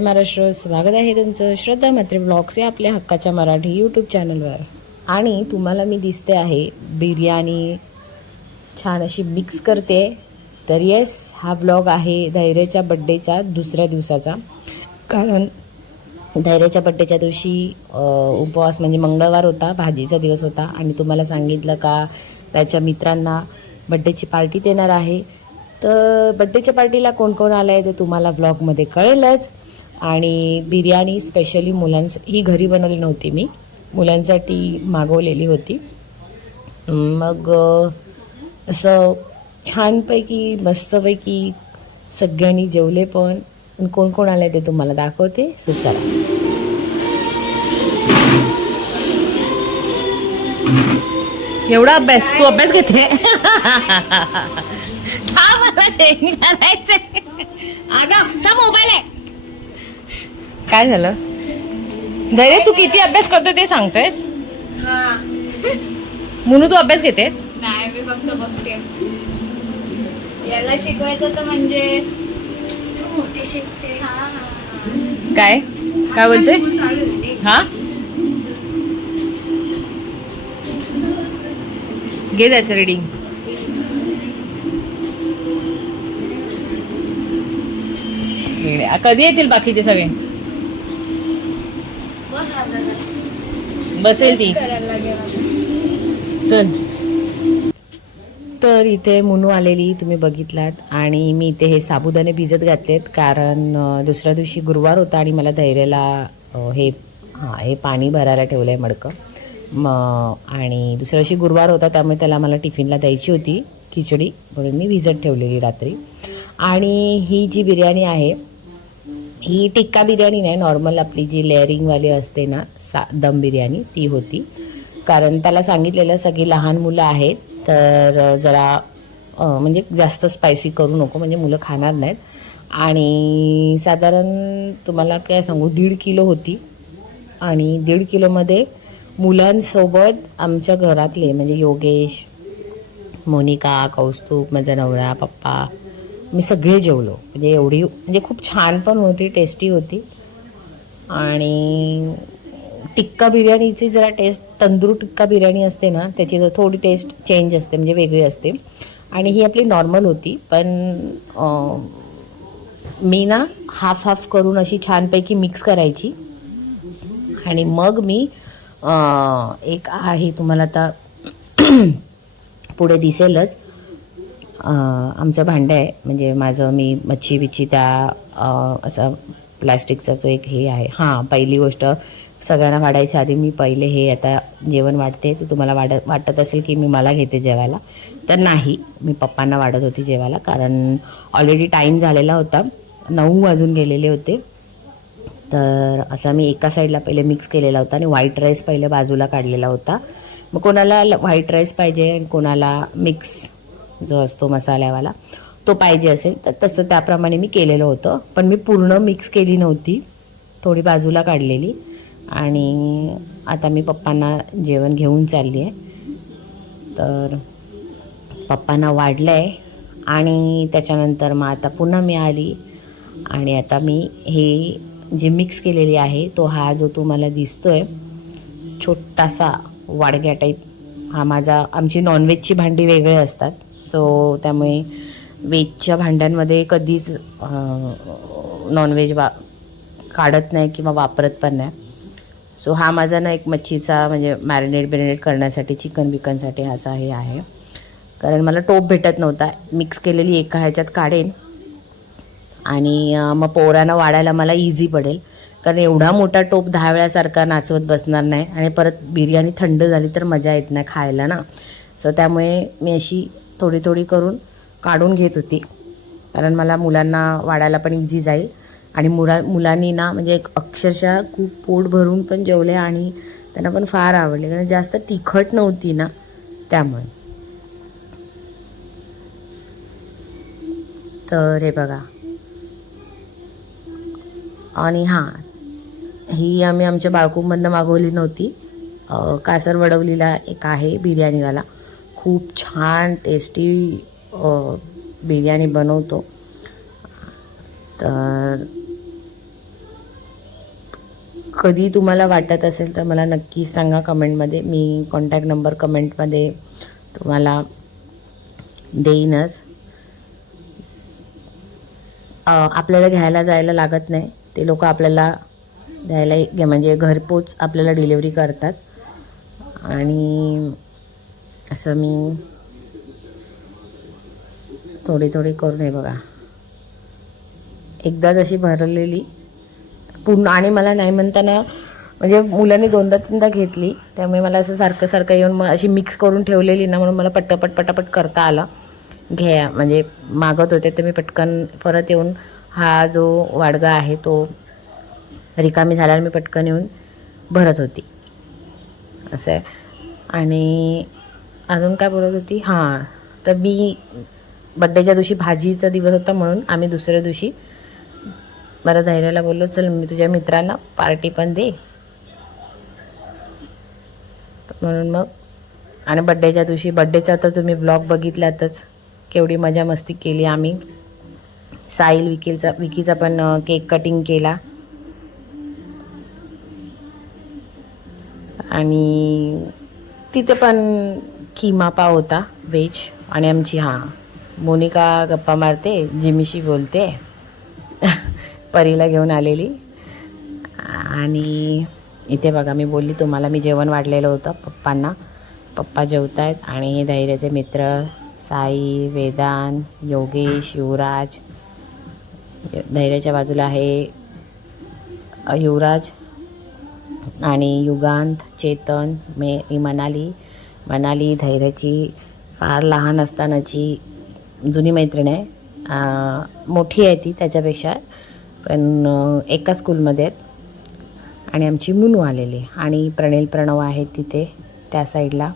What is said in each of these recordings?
जय महाराष्ट्र स्वागत आहे तुमचं श्रद्धा मात्रे ब्लॉग्स या आपल्या हक्काच्या मराठी यूट्यूब चॅनलवर आणि तुम्हाला मी दिसते आहे बिर्याणी छान अशी मिक्स करते. तर येस हा ब्लॉग आहे धैर्याच्या बड्डेचा दुसऱ्या दिवसाचा. कारण धैर्याच्या बड्डेच्या दिवशी उपवास म्हणजे मंगळवार होता भाजीचा दिवस होता. आणि तुम्हाला सांगितलं का त्याच्या मित्रांना बड्डेची पार्टी देणार आहे. तर बड्डेच्या पार्टीला कोण कोण आलं आहे ते तुम्हाला व्लॉगमध्ये कळेलच. आणि बिर्याणी स्पेशली मुलांस ही घरी बनवली नव्हती मी. मुलांसाठी मागवलेली होती. मग असं छानपैकी मस्तपैकी सगळ्यांनी जेवले पण. कोण कोण आले ते तुम्हाला दाखवते. सो एवढा अभ्यास तू अभ्यास घेते? हा मला चेंज करायचंय. अगं का मोबाईल काय झालं? धैर्य तू किती अभ्यास करतो ते सांगतोयस? म्हणून तू अभ्यास घेतेस? नाही मी फक्त बघते. याला शिकवायचं तर म्हणजे तू मोठी शिकते. काय? काय बोलतोय? हा? घे त्याचं रिडिंग कधी येतील बाकीचे सगळे बस आता बस बसेल ती. चल. तर इथे मुनू आलेली तुम्ही बघितलात. आणि मी इथे हे साबुदाणे भिजत घातलेत कारण दुसऱ्या दिवशी गुरुवार होता आणि मला धैर्याला हे हां हे पाणी भरायला ठेवलं आहे मडकं. मग आणि दुसऱ्या दिवशी गुरुवार होता त्यामुळे त्याला मला टिफिनला द्यायची होती खिचडी म्हणून मी भिजत ठेवलेली रात्री. आणि ही जी बिर्याणी आहे ही टिक्का बिर्याणी नाही नॉर्मल आपली जी लेअरिंगवाली असते ना सा दम बिर्याणी ती होती. कारण त्याला सांगितलेलं सगळी लहान मुलं आहेत तर जरा म्हणजे जास्त स्पायसी करू नको म्हणजे मुलं खाणार नाहीत. आणि साधारण तुम्हाला काय सांगू दीड किलो होती. आणि दीड किलोमध्ये मुलांसोबत आमच्या घरातले म्हणजे योगेश मोनिका कौस्तुभ माझा नवरा पप्पा मी सगळे जेवलो. म्हणजे एवढी म्हणजे खूप छान पण होती टेस्टी होती. आणि टिक्का बिर्याणीची जरा टेस्ट तंदूर टिक्का बिर्याणी असते ना त्याची जर थोडी टेस्ट चेंज असते म्हणजे वेगळी असते. आणि ही आपली नॉर्मल होती पण मी ना हाफ हाफ करून अशी छानपैकी मिक्स करायची. आणि मग मी एक आहे तुम्हाला आता पुढे दिसेलच. आमचं भांडं आहे. म्हणजे माझं मी मच्छी बिच्छी त्या असा प्लॅस्टिकचा जो एक हे आहे. हां पहिली गोष्ट सगळ्यांना वाढायच्या आधी मी पहिले हे आता जेवण वाढते. तर तुम्हाला वाढ वाटत असेल की मी मला घेते जेवायला. तर नाही मी पप्पांना वाढत होती जेवायला. कारण ऑलरेडी टाईम झालेला होता. नऊ वाजून गेलेले होते. तर असा मी एका साईडला पहिले मिक्स केलेला होता आणि व्हाईट राईस पहिले बाजूला काढलेला होता. मग कोणाला व्हाईट राईस पाहिजे आणि कोणाला मिक्स जो असतो मसाल्यावाला तो पाहिजे असेल तर तसं त्याप्रमाणे मी केलेलं होतं. पण मी पूर्ण मिक्स केली नव्हती. थोडी बाजूला काढलेली. आणि आता मी पप्पांना जेवण घेऊन चालली आहे तर पप्पांना वाढलं आहे आणि त्याच्यानंतर मग आता पुन्हा मी आली. आणि आता मी हे जे मिक्स केलेली आहे तो हा जो तुम्हाला दिसतो आहे छोटासा वाडग्या टाईप हा माझा आमची नॉनव्हेजची भांडी वेगळे असतात. सो त्यामुळे वेजच्या भांड्यांमध्ये कधीच नॉनव्हेज वा काढत नाही किंवा वापरत पण नाही. सो हा माझा ना एक मच्छीचा म्हणजे मॅरिनेट बिरिनेट करण्यासाठी चिकन बिकनसाठी असा हे आहे. कारण मला टोप भेटत नव्हता. मिक्स केलेली एका ह्याच्यात काढेन. आणि मग पोरांना वाढायला मला इझी पडेल. कारण एवढा मोठा टोप दहा वेळासारखा नाचवत बसणार नाही. आणि परत बिर्याणी थंड झाली तर मजा येत नाही खायला ना. सो त्यामुळे मी अशी थोडी थोडी करून काढून घेत होती. कारण मला मुलांना वाढायला पण इझी जाईल. आणि मुला मुलांनी ना म्हणजे एक अक्षरशः खूप पोट भरून पण जेवले आणि त्यांना पण फार आवडले. कारण जास्त तिखट नव्हती ना त्यामुळे. तर हे बघा. आणि हां ही आम्ही आमच्या बाळकूमधनं मागवली नव्हती. कासर वडवलीला एक आहे बिर्याणीवाला. खूप छान टेस्टी बिर्याणी बनवतो. तर कधी तुम्हाला वाटत असेल तर मला नक्की सांगा कमेंटमध्ये. मी कॉन्टॅक्ट नंबर कमेंटमध्ये तुम्हाला देईनच. आपल्याला घ्यायला जायला लागत नाही. ते लोक आपल्याला द्यायला म्हणजे घरपोच आपल्याला डिलेवरी करतात. आणि असं मी थोडी थोडी करून आहे बघा. एकदा जशी भरलेली पूर्ण आणि मला नाही म्हणताना म्हणजे मुलांनी दोनदा तीनदा घेतली त्यामुळे मला असं सारखं सारखं येऊन मग अशी मिक्स करून ठेवलेली ना म्हणून मला पटापट पटापट करता आला. घ्या म्हणजे मागत होते तर मी पटकन परत येऊन हा जो वाडगा आहे तो रिकामी झाल्यावर मी पटकन येऊन भरत होती. असं आहे. आणि अजून काय बोलत होती? हां. तर मी बड्डेच्या दिवशी भाजीचा दिवस होता म्हणून आम्ही दुसऱ्या दिवशी मला धैर्याला बोललो चल मी तुझ्या मित्रांना पार्टी पण दे. म्हणून मग आणि बड्डेच्या दिवशी बड्डेचा तर तुम्ही ब्लॉग बघितलातच केवढी मजा मस्ती केली आम्ही. साईल विकीलचा विकीचा पण केक कटिंग केला. आणि तिथे पण किमा पाव होता व्हेज आणि आमची हां. मोनिका गप्पा मारते जिमीशी बोलते. परीला घेऊन आलेली. आणि इथे बघा मी बोलली तुम्हाला मी जेवण वाढलेलं होतं पप्पांना. पप्पा जेवत आहेत आणि धैर्याचे मित्र साई वेदान योगेश युवराज. धैर्याच्या बाजूला आहे युवराज आणि युगांत चेतन मे मी मनाली मनाली धैर्याची फार लहान असतानाची जुनी मैत्रीण आहे. मोठी आहे ती त्याच्यापेक्षा पण एका स्कूलमध्ये आहेत. आणि आमची मुनू आलेली आणि प्रणेल प्रणव आहेत तिथे त्या साईडला.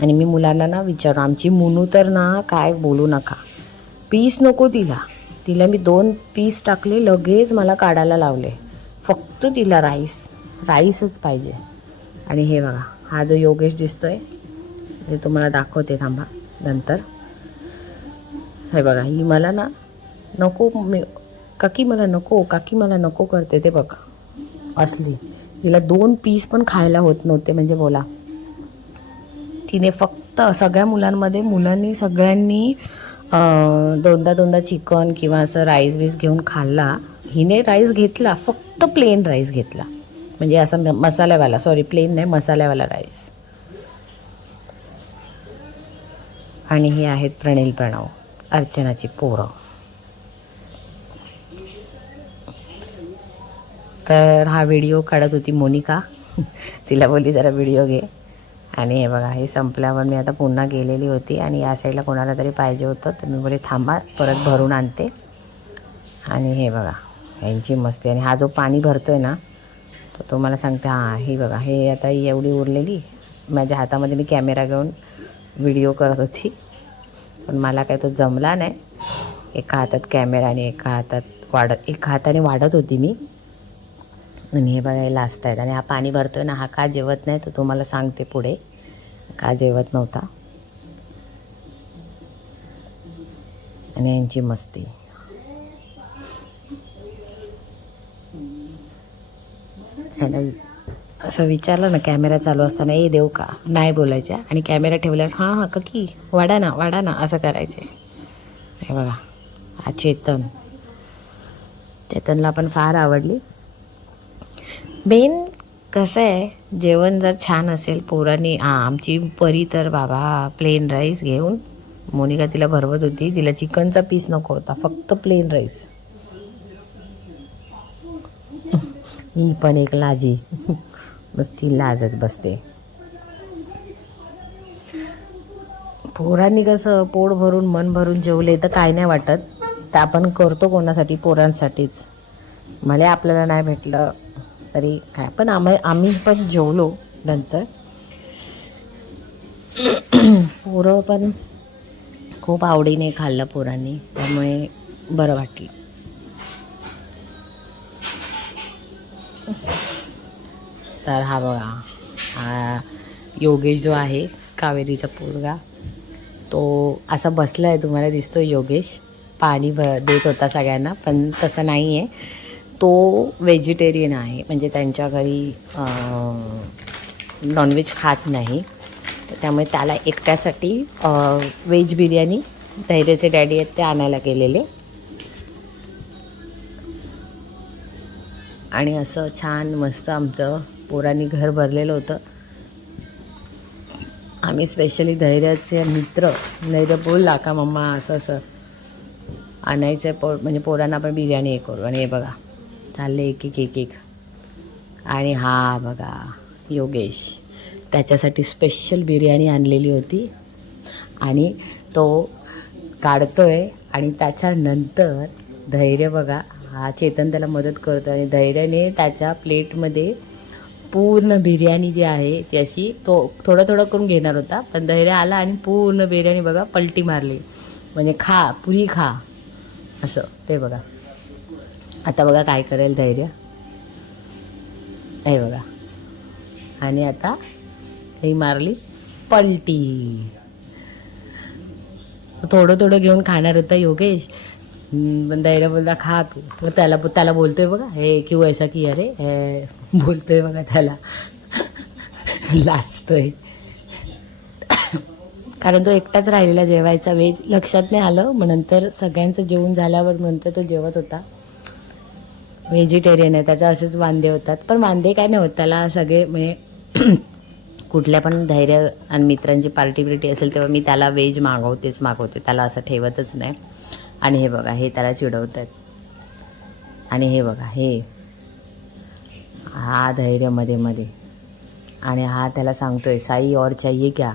आणि मी मुलांना ना विचारू आमची मुनू तर ना काय बोलू नका. पीस नको तिला. तिला मी दोन पीस टाकले लगेच मला काढायला लावले. फक्त तिला राईस राईसच पाहिजे. आणि हे बघा हा जो योगेश दिसतोय ते तुम्हाला दाखवते थांबा नंतर. हे बघा ही मला ना नको मी काकी मला नको काकी मला नको करते ते बघ असली. तिला दोन पीस पण खायला होत नव्हते म्हणजे बोला. तिने फक्त सगळ्या मुलांमध्ये मुलांनी सगळ्यांनी दोनदा दोनदा चिकन किंवा असं राईस बीस घेऊन खाल्ला. हिने राईस घेतला फक्त प्लेन राईस घेतला. म्हणजे असा मसाल्यावाला सॉरी प्लेन नाही मसाल्यावाला राईस आणि हे आहेत प्रणील प्रणव अर्चनाची पोरं. तर हा व्हिडिओ काढत होती मोनिका. तिला बोलली जरा व्हिडिओ घे. आणि हे बघा हे संपल्यावर मी आता पुन्हा गेलेली होती आणि या साईडला कोणाला तरी पाहिजे होतं तर मी बोले थांबा परत भरून आणते. आणि हे बघा यांची मस्ती. आणि हा जो पाणी भरतो आहे ना तो तुम्हाला सांगते हां हे बघा हे आता एवढी उरलेली माझ्या हातामध्ये मी कॅमेरा घेऊन व्हिडिओ करत होती पण मला काय तो जमला नाही. एका हातात कॅमेरा आणि एका हातात वाढत एका हाताने वाढत होती मी. आणि हे बघायला असत आहेत. आणि हा पाणी भरतोय ना हा का जेवत नाही तर तुम्हाला सांगते पुढे. का जेवत नव्हता. आणि यांची मस्ती. असं विचारलं ना कॅमेरा चालू असताना ए देऊ का? नाही बोलायच्या. आणि कॅमेरा ठेवल्यावर हां हां ककी वाडा ना वाडा ना असं करायचे. हे बघा हा चेतन. चेतनला पण फार आवडली. बेन कसं आहे जेवण जर छान असेल पोरांनी हां आमची परी तर बाबा प्लेन राईस घेऊन मोनिका तिला भरवत होती तिला चिकनचा पीस नको होता फक्त प्लेन राईस ही पण एक लाजी. नुसती लाजत बसते. पोरांनी कसं पोट भरून मन भरून जेवले तर काय नाही वाटत. तर आपण करतो कोणासाठी? पोरांसाठीच. मला आपल्याला नाही भेटलं तरी काय. पण आम्ही आम्ही पण जेवलो नंतर. पोरं पण खूप आवडीने खाल्लं पोरांनी. त्यामुळे बरं वाटलं. तर हा बघा हा योगेश जो आहे कावेरीचा पोरगा तो असा बसला आहे तुम्हाला दिसतो योगेश. पाणी भ देत होता सगळ्यांना पण तसं नाही आहे तो व्हेजिटेरियन आहे म्हणजे त्यांच्या घरी नॉनव्हेज खात नाही. तर त्यामुळे त्याला एकट्यासाठी व्हेज बिर्याणी धैर्याचे डॅडी आहेत ते आणायला गेलेले. आणि असं छान मस्त आमचं पोरांनी घर भरलेलं होतं. आम्ही स्पेशली धैर्याचे मित्र धैर्य बोलला का मम्मा असं असं. आणायचं पो म्हणजे पोरांना पण बिर्याणी हे करू. आणि हे बघा चालले एक एक एक एक. आणि हा बघा योगेश. त्याच्यासाठी स्पेशल बिर्याणी आणलेली होती. आणि तो काढतो आहे आणि त्याच्यानंतर धैर्य बघा हा चेतन त्याला मदत करतो आणि धैर्याने त्याच्या प्लेटमध्ये पूर्ण बिर्याणी जी आहे ती अशी तो थोडं थोडं करून घेणार होता पण धैर्य आला आणि पूर्ण बिर्याणी बघा पलटी मारली. म्हणजे खा पुरी खा. असं ते बघा. आता बघा काय करेल धैर्य. हे बघा. आणि आता ही मारली पलटी. थोडं थोडं घेऊन खाणार होता योगेश. पण धैर्य बोलता खा तू. मग त्याला त्याला बोलतोय बघा हे की वैसा की अरे हे बोलतोय बघा त्याला. लाचतोय कारण तो एकटाच राहिलेला जेवायचा वेज लक्षात नाही आलं मग नंतर सगळ्यांचं जेवण झाल्यावर नंतर तो जेवत होता. व्हेजिटेरियन आहे त्याचा असेच वांदे होतात. पण वांदे काय नाही होत त्याला सगळे म्हणजे कुठल्या पण धैर्य आणि मित्रांची पार्टी बिर्टी असेल तेव्हा मी त्याला व्हेज मागवतेच मागवते. त्याला असं ठेवतच नाही. आणि हे बघा हे त्याला चिडवतात. आणि हे बघा हे. हा धैर्यमध्ये मध्ये. आणि हा त्याला सांगतोय साई और चाहिए क्या?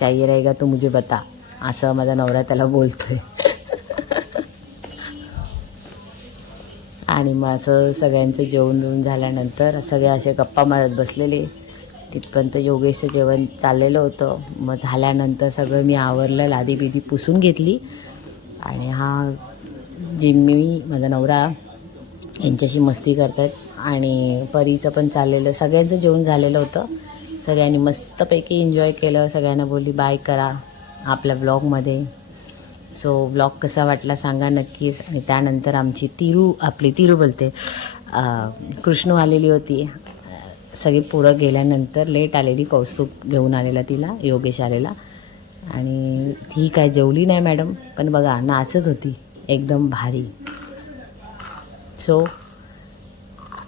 चाहिए रहेगा तो मुझे बता. असं माझा नवरा त्याला बोलतोय. आणि मग असं सगळ्यांचं जेवण बिवून झाल्यानंतर सगळे असे गप्पा मारत बसलेले. तिथपर्यंत योगेशचं जेवण चाललेलं होतं. मग झाल्यानंतर सगळं मी आवरलं लादी बिदी पुसून घेतली. आणि हा जिम्मी माझा नवरा यांच्याशी मस्ती करतात. आणि परीचं पण चाललेलं सगळ्यांचं जेवण झालेलं होतं. सगळ्यांनी मस्तपैकी एन्जॉय केलं. सगळ्यांना बोलली बाय करा आपल्या ब्लॉगमध्ये सो ब्लॉग कसा वाटला सांगा नक्कीच. आणि त्यानंतर आमची तिरू आपली तिरू बोलते कृष्ण कृष्णू आलेली होती. सगळी पोरं गेल्यानंतर लेट आलेली कौस्तुभ घेऊन आलेला तिला योगेश आलेला. आणि ती काय जेवली नाही मॅडम. पण बघा नाचत होती. एकदम भारी. सो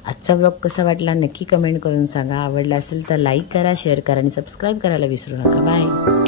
आजचा ब्लॉग कसा वाटला नक्की कमेंट करून सांगा. आवडला असेल तर लाईक करा शेअर करा आणि सबस्क्राईब करायला विसरू नका. बाय